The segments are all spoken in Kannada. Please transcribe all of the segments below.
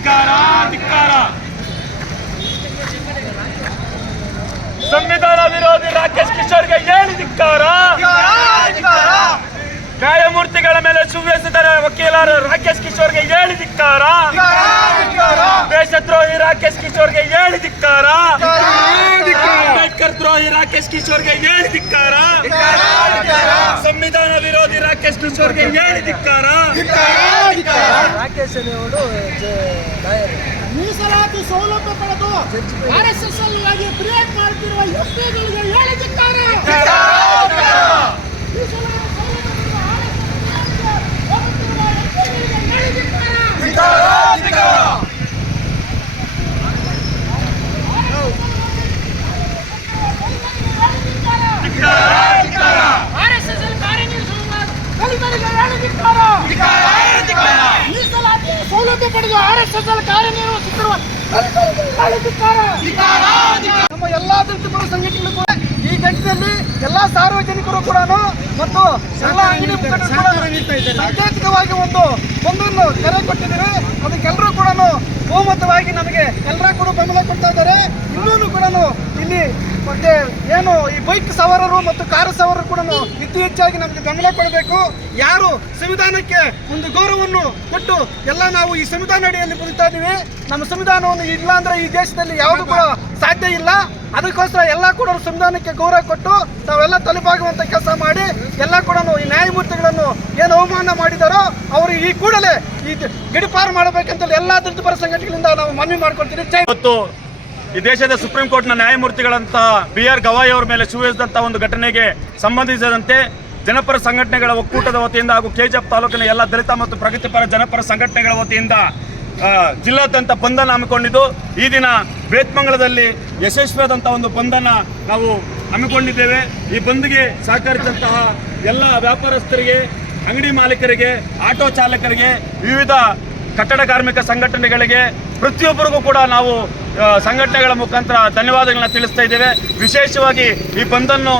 ಧಿಕ್ಕಾರ ಧಿಕ್ಕಾರ. ಸಂವಿಧಾನ ವಿರೋಧಿ ರಾಕೇಶ್ ಕಿಶೋರ್ಗೆ ಹೇಳಿ ಧಿಕ್ಕಾರ? ನ್ಯಾಯಮೂರ್ತಿಗಳ ಮೇಲೆ ಸುವ್ಯವಸ್ಥಿತ ವಕೀಲರು ರಾಕೇಶ್ ಕಿಶೋರ್ಗೆ ಹೇಳಿ ಧಿಕ್ಕಾರ? ದೇಶದ್ರೋಹಿ ರಾಕೇಶ್ ಕಿಶೋರ್ಗೆ ಹೇಳಿ ಧಿಕ್ಕಾರ? ಅಂಬೇಡ್ಕರ್ ದ್ರೋಹಿ ರಾಕೇಶ್ ಕಿಶೋರ್ಗೆ ಏನ್ ಧಿಕ್ಕಾರ. ಸಂವಿಧಾನ ವಿರೋಧಿ ರಾಕೇಶ್ ಕಿಶೋರ್ಗೆ ಏನ್ ಧಿಕ್ಕಾರ. ರಾಕೇಶ್ ಮೀಸಲಾತಿ ಸೌಲಭ್ಯ ಪಡೆದು ಆರ್ ಎಸ್ ಎಸ್ ಅಲ್ಲಿ ಕ್ರಿಯೇಟ್ ಮಾಡುತ್ತಿರುವ ಸೌಲಭ್ಯ ಪಡೆದು ಆರ್ ಎಸ್ ಎಸ್ ಕಾರ್ಯನಿರ್ವಹಿಸುವ ಕಲಿಗಳಿಗೆ ಹೇಳಿದಿದ್ದಾರೆ ಮೀಸಲಾತಿ ಸೌಲಭ್ಯ ಪಡೆದು ಆರ್ ಎಸ್ ಎಸ್ ಕಾರ್ಯನಿರ್ವಹಿಸುತ್ತಿರುವ ಕಲಿಗಳಿಗೆ ಹೇಳಿದಿದ್ದಾರೆ ನಮ್ಮ ಎಲ್ಲಾ ದಲಿತಪರ ಸಂಘಟನೆಗಳು ಕೂಡ ಈ ಘಟನೆಯಲ್ಲಿ ಎಲ್ಲಾ ಸಾರ್ವಜನಿಕರು ಕೂಡ ಮತ್ತು ಎಲ್ಲ ಸಾಂಕೇತಿಕವಾಗಿ ಒಂದು ಒಂದನ್ನು ಕರೆ ಕೊಟ್ಟಿದ್ದಾರೆ. ಅದಕ್ಕೆಲ್ಲರೂ ಕೂಡ ಬಹುಮತವಾಗಿ ನಮಗೆ ಎಲ್ಲರೂ ಕೂಡ ಬೆಂಬಲ ಕೊಡ್ತಾ ಇದ್ದಾರೆ. ಇನ್ನೂ ಕೂಡ ಇಲ್ಲಿ ಮತ್ತೆ ಏನು ಈ ಬೈಕ್ ಸವಾರರು ಮತ್ತು ಕಾರು ಸವಾರರು ಕೂಡ ಇತಿ ಹೆಚ್ಚಾಗಿ ನಮಗೆ ಬೆಂಬಲ ಕೊಡಬೇಕು. ಯಾರು ಸಂವಿಧಾನಕ್ಕೆ ಒಂದು ಗೌರವವನ್ನು ಕೊಟ್ಟು ಎಲ್ಲ ನಾವು ಈ ಸಂವಿಧಾನ ಅಡಿಯಲ್ಲಿ ಕುರಿತಾ ಇದ್ದೀವಿ. ನಮ್ಮ ಸಂವಿಧಾನವನ್ನು ಇಲ್ಲ ಅಂದ್ರೆ ಈ ದೇಶದಲ್ಲಿ ಯಾವುದು ಕೂಡ ಸಾಧ್ಯ ಇಲ್ಲ. ಅದಕ್ಕೋಸ್ಕರ ಎಲ್ಲ ಕೂಡ ಸಂವಿಧಾನಕ್ಕೆ ಗೌರವ ಕೊಟ್ಟು ತಾವೆಲ್ಲ ತಲುಪಾಗುವಂತ ಕೆಲಸ ಮಾಡಿ, ಎಲ್ಲ ಕೂಡ ಈ ನ್ಯಾಯಮೂರ್ತಿಗಳನ್ನು ಏನು ಅವಮಾನ ಮಾಡಿದಾರೋ ಅವರು ಈ ಕೂಡಲೇ ಈ ಗಡಿಪಾರು ಮಾಡಬೇಕಂತ ಎಲ್ಲ ದಲಿತ ಸಂಘಟನೆಗಳಿಂದ ನಾವು ಮನವಿ ಮಾಡ್ಕೊಳ್ತೀವಿ. ಈ ದೇಶದ ಸುಪ್ರೀಂ ಕೋರ್ಟ್ನ ನ್ಯಾಯಮೂರ್ತಿಗಳಂತ ಬಿ ಆರ್ ಗವಾಯಿ ಅವರ ಮೇಲೆ ಸುವೇಸಿದಂಥ ಒಂದು ಘಟನೆಗೆ ಸಂಬಂಧಿಸಿದಂತೆ ಜನಪರ ಸಂಘಟನೆಗಳ ಒಕ್ಕೂಟದ ವತಿಯಿಂದ ಹಾಗೂ ಕೆಜಿಎಫ್ ತಾಲೂಕಿನ ಎಲ್ಲ ದಲಿತ ಮತ್ತು ಪ್ರಗತಿಪರ ಜನಪರ ಸಂಘಟನೆಗಳ ವತಿಯಿಂದ ಜಿಲ್ಲಾದ್ಯಂತ ಬಂಧನ ಹಮ್ಮಿಕೊಂಡಿದ್ದು. ಈ ದಿನ ಬೇತ್ಮಂಗಲದಲ್ಲಿ ಯಶಸ್ವಿಯಾದಂಥ ಒಂದು ಬಂಧನ ನಾವು ಹಮ್ಮಿಕೊಂಡಿದ್ದೇವೆ. ಈ ಬಂದ್ಗೆ ಸಹಕರಿಸಿದಂತಹ ಎಲ್ಲ ವ್ಯಾಪಾರಸ್ಥರಿಗೆ, ಅಂಗಡಿ ಮಾಲೀಕರಿಗೆ, ಆಟೋ ಚಾಲಕರಿಗೆ, ವಿವಿಧ ಕಟ್ಟಡ ಕಾರ್ಮಿಕ ಸಂಘಟನೆಗಳಿಗೆ ಪ್ರತಿಯೊಬ್ಬರಿಗೂ ಕೂಡ ನಾವು ಸಂಘಟನೆಗಳ ಮುಖಾಂತರ ಧನ್ಯವಾದಗಳನ್ನ ತಿಳಿಸ್ತಾ ಇದ್ದೇವೆ. ವಿಶೇಷವಾಗಿ ಈ ಬಂದನ್ನು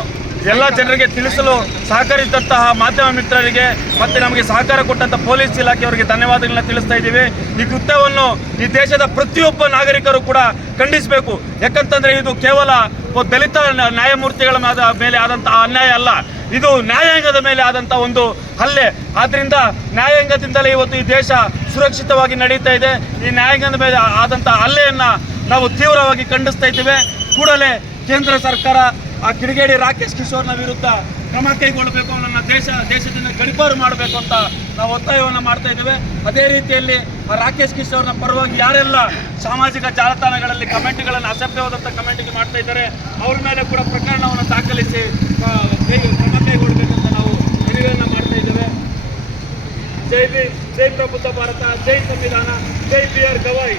ಎಲ್ಲ ಜನರಿಗೆ ತಿಳಿಸಲು ಸಹಕರಿಸಿದಂತಹ ಮಾಧ್ಯಮ ಮಿತ್ರರಿಗೆ ಮತ್ತು ನಮಗೆ ಸಹಕಾರ ಕೊಟ್ಟಂತಹ ಪೊಲೀಸ್ ಇಲಾಖೆಯವರಿಗೆ ಧನ್ಯವಾದಗಳನ್ನ ತಿಳಿಸ್ತಾ ಇದ್ದೀವಿ. ಈ ಕೃತ್ಯವನ್ನು ಈ ದೇಶದ ಪ್ರತಿಯೊಬ್ಬ ನಾಗರಿಕರು ಕೂಡ ಖಂಡಿಸಬೇಕು. ಯಾಕಂತಂದ್ರೆ ಇದು ಕೇವಲ ದಲಿತ ನ್ಯಾಯಮೂರ್ತಿಗಳ ಮೇಲೆ ಆದಂತಹ ಅನ್ಯಾಯ ಅಲ್ಲ. ಇದು ನ್ಯಾಯಾಂಗದ ಮೇಲೆ ಆದಂತಹ ಒಂದು ಹಲ್ಲೆ. ಆದ್ರಿಂದ ನ್ಯಾಯಾಂಗದಿಂದಲೇ ಇವತ್ತು ಈ ದೇಶ ಸುರಕ್ಷಿತವಾಗಿ ನಡೀತಾ ಇದೆ. ಈ ನ್ಯಾಯಾಂಗದ ಮೇಲೆ ಆದಂತಹ ಹಲ್ಲೆಯನ್ನ ನಾವು ತೀವ್ರವಾಗಿ ಖಂಡಿಸ್ತಾ ಇದ್ದೇವೆ. ಕೂಡಲೇ ಕೇಂದ್ರ ಸರ್ಕಾರ ಆ ಕಿಡಿಗೇಡಿ ರಾಕೇಶ್ ಕಿಶೋರ್ನ ವಿರುದ್ಧ ಕ್ರಮ ಕೈಗೊಳ್ಳಬೇಕು ನನ್ನ ದೇಶ, ದೇಶದಿಂದ ಗಡಿಪಾರು ಮಾಡಬೇಕು ಅಂತ ನಾವು ಒತ್ತಾಯವನ್ನು ಮಾಡ್ತಾ ಇದ್ದೇವೆ. ಅದೇ ರೀತಿಯಲ್ಲಿ ಆ ರಾಕೇಶ್ ಕಿಶೋರ್ನ ಪರವಾಗಿ ಯಾರೆಲ್ಲ ಸಾಮಾಜಿಕ ಜಾಲತಾಣಗಳಲ್ಲಿ ಕಮೆಂಟ್ಗಳನ್ನು, ಅಸಭ್ಯವಾದಂಥ ಕಮೆಂಟಿಗೆ ಮಾಡ್ತಾ ಇದ್ದಾರೆ, ಅವ್ರ ಮೇಲೆ ಕೂಡ ಪ್ರಕರಣವನ್ನು ದಾಖಲಿಸಿ ಕ್ರಮ ಕೈಗೊಳ್ಳಬೇಕಂತ ನಾವು ಮನವಿಯನ್ನು ಮಾಡ್ತಾ ಇದ್ದೇವೆ. ಜೈ ಬಿ ಜೈ ಪ್ರಬುದ್ಧ ಭಾರತ, ಜೈ ಸಂವಿಧಾನ, ಜೈ ಬಿ ಆರ್ ಗವಾಯಿ.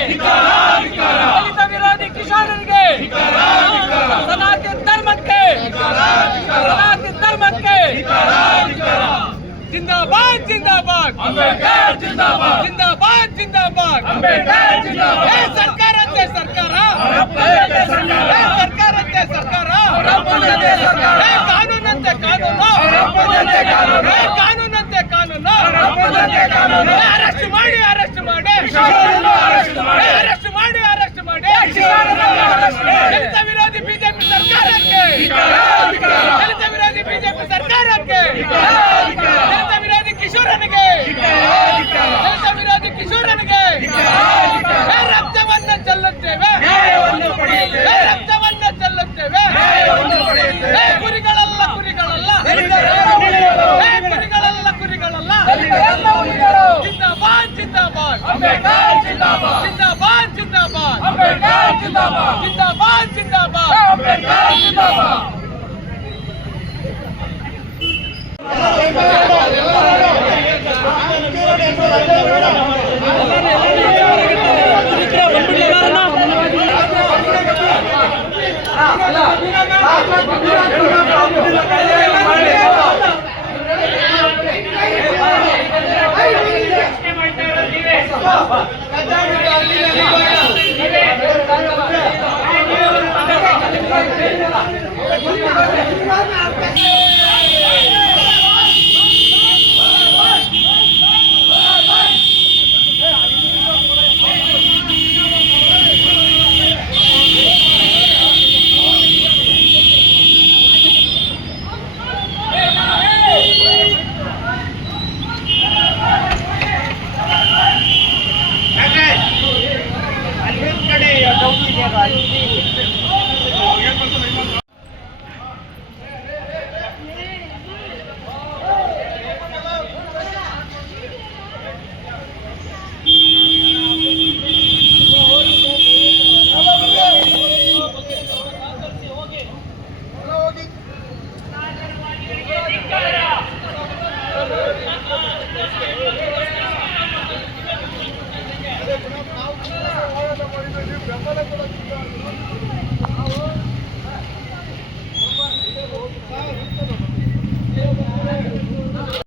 ದಲಿತ ವಿರೋಧಿ ಕಿಶೋರನಿಗೆ ಸನಾತನ ಧರ್ಮಕ್ಕೆ ಸನಾತನ ಧರ್ಮಕ್ಕೆ. ಜಿಂದಾಬಾದ್ ಜಿಂದಾಬಾದ್. ಜಿಂದಾಬಾದ್. ಜಿಂದಾಬಾದ್ ಜಿಂದಾಬಾದ್. ಏ ಸರ್ಕಾರ ಅಂತೆ ಸರ್ಕಾರ. ಕಾನೂನಂತೆ ಕಾನೂನು. ಕಾನೂನಂತೆ ಕಾನೂನು. ಅರೆಸ್ಟ್ ಮಾಡಿ ಅರೆಸ್ಟ್ ಮಾಡಿ ಏ ಅರೆಸ್ಟ್ ಮಾಡಿ ಅರೆಸ್ಟ್ ಮಾಡಿ ದಲಿತ ವಿರೋಧಿ ಬಿಜೆಪಿ ಸರ್ಕಾರಕ್ಕೆ ದಲಿತ ವಿರೋಧಿ ಬಿಜೆಪಿ ಸರ್ಕಾರಕ್ಕೆ ದಲಿತ ವಿರೋಧಿ ಕಿಶೋರನಿಗೆ ದಲಿತ ವಿರೋಧಿ ಕಿಶೋರನಿಗೆ ಏ ರಕ್ತವನ್ನ ಚೆಲ್ಲುತ್ತೇವೆ. ರಕ್ತವನ್ನು ರಕ್ತವನ್ನ ಚೆಲ್ಲುತ್ತೇವೆ. ಕುರಿಗಳಲ್ಲ ಕುರಿಗಳಲ್ಲ. ಕುರಿಗಳಲ್ಲ ಕುರಿಗಳಲ್ಲ. ಜಿಂದಾಬಾದ್ ಜಿಂದಾಬಾದ್. ಜಿಂದಾಬಾದ್. ಜಿಂದಾಬಾದ್ ಜಿಂದಾಬಾದ್. ಜಿಂದಾಬಾದ್. ಜಿಂದಾಬಾದ್ ಕೊಡೋಕೆ Thank you.